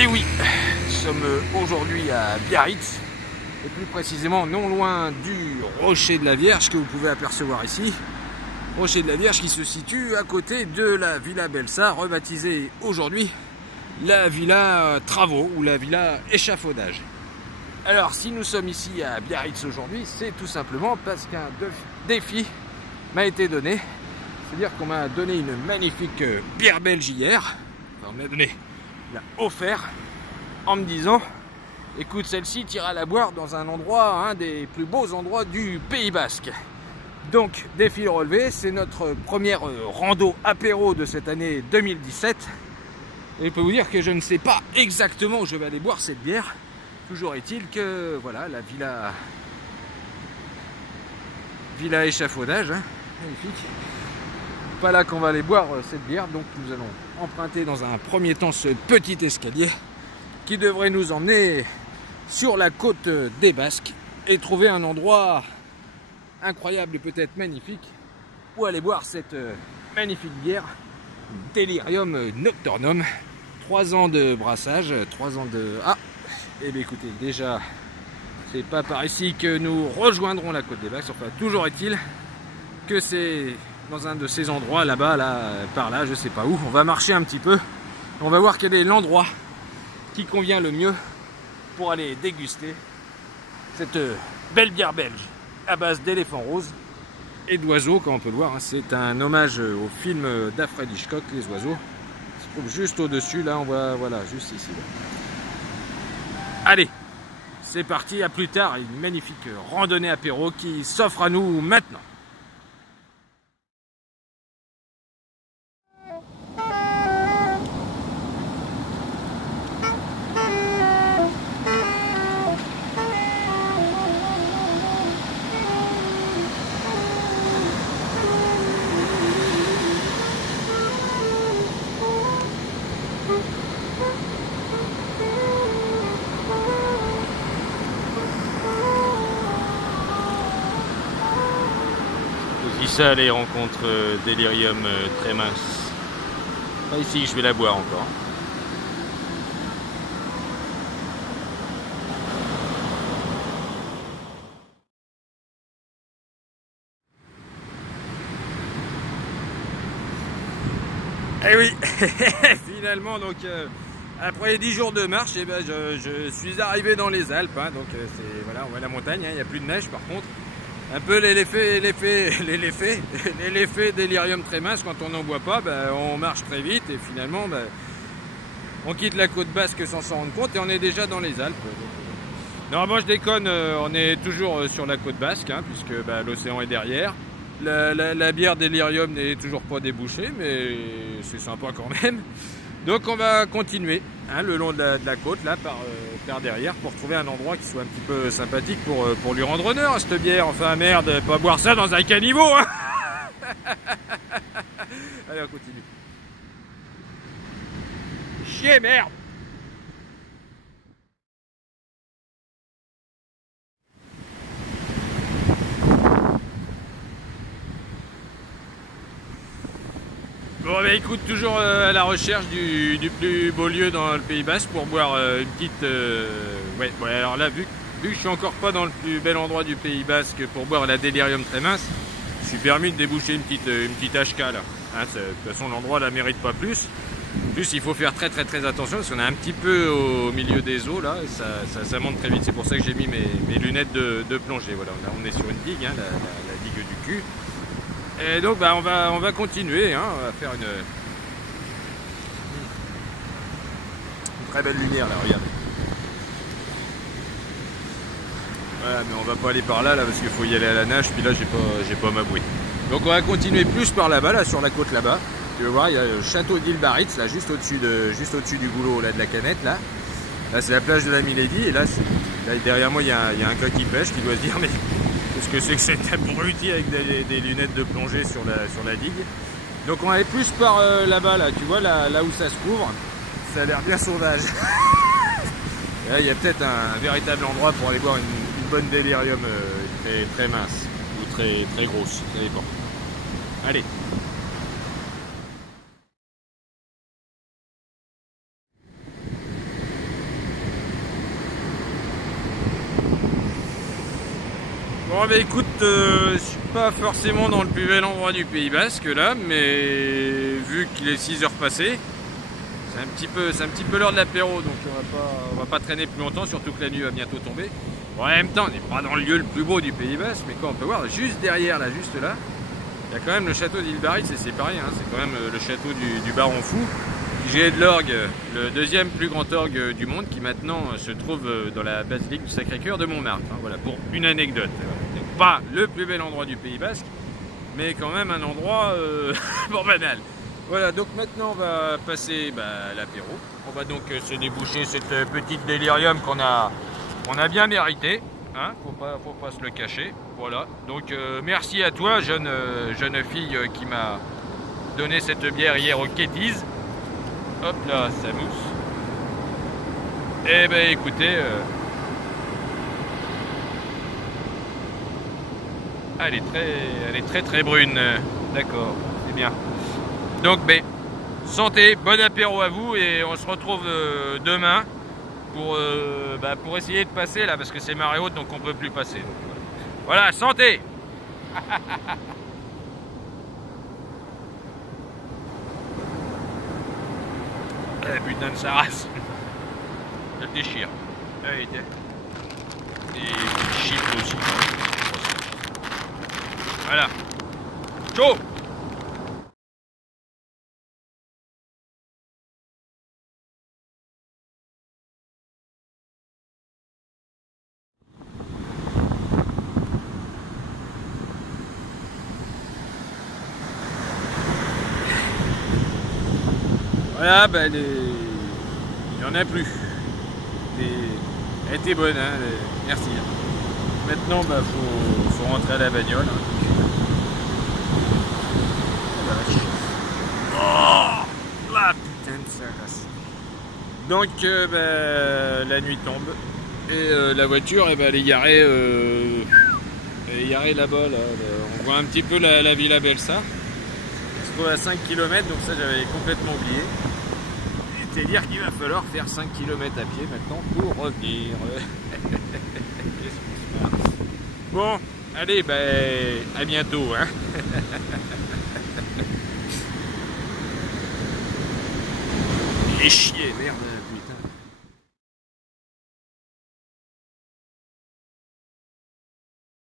Et oui, nous sommes aujourd'hui à Biarritz, et plus précisément non loin du Rocher de la Vierge que vous pouvez apercevoir ici. Rocher de la Vierge qui se situe à côté de la Villa Belsa, rebaptisée aujourd'hui la Villa Travaux ou la Villa Échafaudage. Alors si nous sommes ici à Biarritz aujourd'hui, c'est tout simplement parce qu'un défi m'a été donné. C'est-à-dire qu'on m'a donné une magnifique bière belge hier. Enfin, on l'a offert en me disant écoute, celle-ci tu iras la boire dans un endroit, un des plus beaux endroits du Pays Basque. Donc défi relevé, c'est notre première rando apéro de cette année 2017. Et je peux vous dire que je ne sais pas exactement où je vais aller boire cette bière. Toujours est-il que voilà, la Villa Échafaudage, hein, magnifique. Pas là qu'on va aller boire cette bière, donc nous allons emprunter dans un premier temps ce petit escalier qui devrait nous emmener sur la côte des Basques et trouver un endroit incroyable et peut-être magnifique où aller boire cette magnifique bière Delirium Nocturnum. 3 ans de brassage, 3 ans de... Ah, et bien écoutez, déjà c'est pas par ici que nous rejoindrons la côte des Basques. Enfin, toujours est-il que c'est dans un de ces endroits là-bas, par là, je sais pas où. On va marcher un petit peu, on va voir quel est l'endroit qui convient le mieux pour aller déguster cette belle bière belge à base d'éléphants roses et d'oiseaux, comme on peut le voir. C'est un hommage au film d'Alfred Hitchcock, Les Oiseaux. Il se trouve juste au-dessus, là, on voit, voilà, juste ici. Là. Allez, c'est parti, à plus tard, une magnifique randonnée apéro qui s'offre à nous maintenant. Ça, les rencontres Delirium très minces. Pas ici, je vais la boire encore. Et oui, finalement, donc après 10 jours de marche, eh ben, je suis arrivé dans les Alpes. Hein, donc c'est voilà, on voit la montagne, il n'y a plus de neige par contre. Un peu l'effet Delirium très mince, quand on n'en boit pas, ben, on marche très vite et finalement ben, on quitte la côte basque sans s'en rendre compte et on est déjà dans les Alpes. Non, moi je déconne, on est toujours sur la côte basque, hein, puisque ben, l'océan est derrière. La bière Delirium n'est toujours pas débouchée, mais c'est sympa quand même. Donc on va continuer hein, le long de la côte, là, par derrière, pour trouver un endroit qui soit un petit peu sympathique pour lui rendre honneur à cette bière. Enfin merde, pas boire ça dans un caniveau hein. Allez, on continue. Chier, merde. Bon bah écoute, toujours à la recherche du plus beau lieu dans le Pays Basque pour boire une petite... Ouais, alors là, vu que je suis encore pas dans le plus bel endroit du Pays Basque pour boire la Delirium très mince, je suis permis de déboucher une petite HK là. Hein, de toute façon, l'endroit là mérite pas plus. En plus, il faut faire très attention parce qu'on est un petit peu au milieu des eaux là, ça monte très vite. C'est pour ça que j'ai mis mes lunettes de plongée. Voilà, là on est sur une digue, hein, la digue du cul. Et donc bah, on va continuer, hein, on va faire une très belle lumière là, regardez. Voilà, mais on va pas aller par là parce qu'il faut y aller à la nage, puis là j'ai pas ma bouée. Donc on va continuer plus par là-bas, là sur la côte là-bas. Tu vas voir, il y a le château d'Île-Baritz là, juste au-dessus du goulot là, de la canette là. Là c'est la plage de la Milady et là derrière moi il y a un gars qui pêche qui doit se dire mais qu'est-ce que c'est que cet abruti avec des lunettes de plongée sur la digue. Donc on va aller plus par là-bas, là, tu vois, là où ça se couvre. Ça a l'air bien sauvage. Là, il y a peut-être un véritable endroit pour aller boire une bonne Delirium très mince. Ou très grosse, ça dépend. Allez. Bon bah écoute, je suis pas forcément dans le plus bel endroit du Pays Basque là, mais vu qu'il est 6 heures passées, c'est un petit peu l'heure de l'apéro, donc on va pas traîner plus longtemps, surtout que la nuit va bientôt tomber. Bon, en même temps, on n'est pas dans le lieu le plus beau du Pays Basque, mais quand on peut voir juste derrière là, juste là, il y a quand même le château d'Ilbaritz, et c'est pareil, hein, c'est quand même le château du Baron Fou, qui est de l'orgue, le deuxième plus grand orgue du monde, qui maintenant se trouve dans la basilique du Sacré-Cœur de Montmartre. Hein, voilà, pour une anecdote. C'est pas le plus bel endroit du Pays Basque, mais quand même un endroit bon, banal. Voilà, donc maintenant on va passer à l'apéro. On va donc se déboucher cette petite délirium qu'on a bien mérité. Hein, faut pas se le cacher. Voilà, donc merci à toi, jeune fille qui m'a donné cette bière hier au Kétis. Hop là, ça mousse. Eh ben écoutez, elle est très brune. D'accord, c'est bien. Donc santé, bon apéro à vous et on se retrouve demain pour essayer de passer là parce que c'est marée haute donc on peut plus passer. Donc, voilà, santé. Putain de sa race. Elle déchire. Et chiffre aussi. Voilà. Chaud. Voilà, il n'y en a plus. Elle était bonne, hein, merci. Maintenant, faut rentrer à la bagnole. Oh, la putain de sa race. Donc, la nuit tombe. Et la voiture, elle est garée là-bas. Là. On voit un petit peu la Villa Belsa. On se trouve à 5 km, donc ça, j'avais complètement oublié. C'est-à-dire qu'il va falloir faire 5 km à pied maintenant pour revenir. Bon, allez, à bientôt. Hein. Et chier, merde.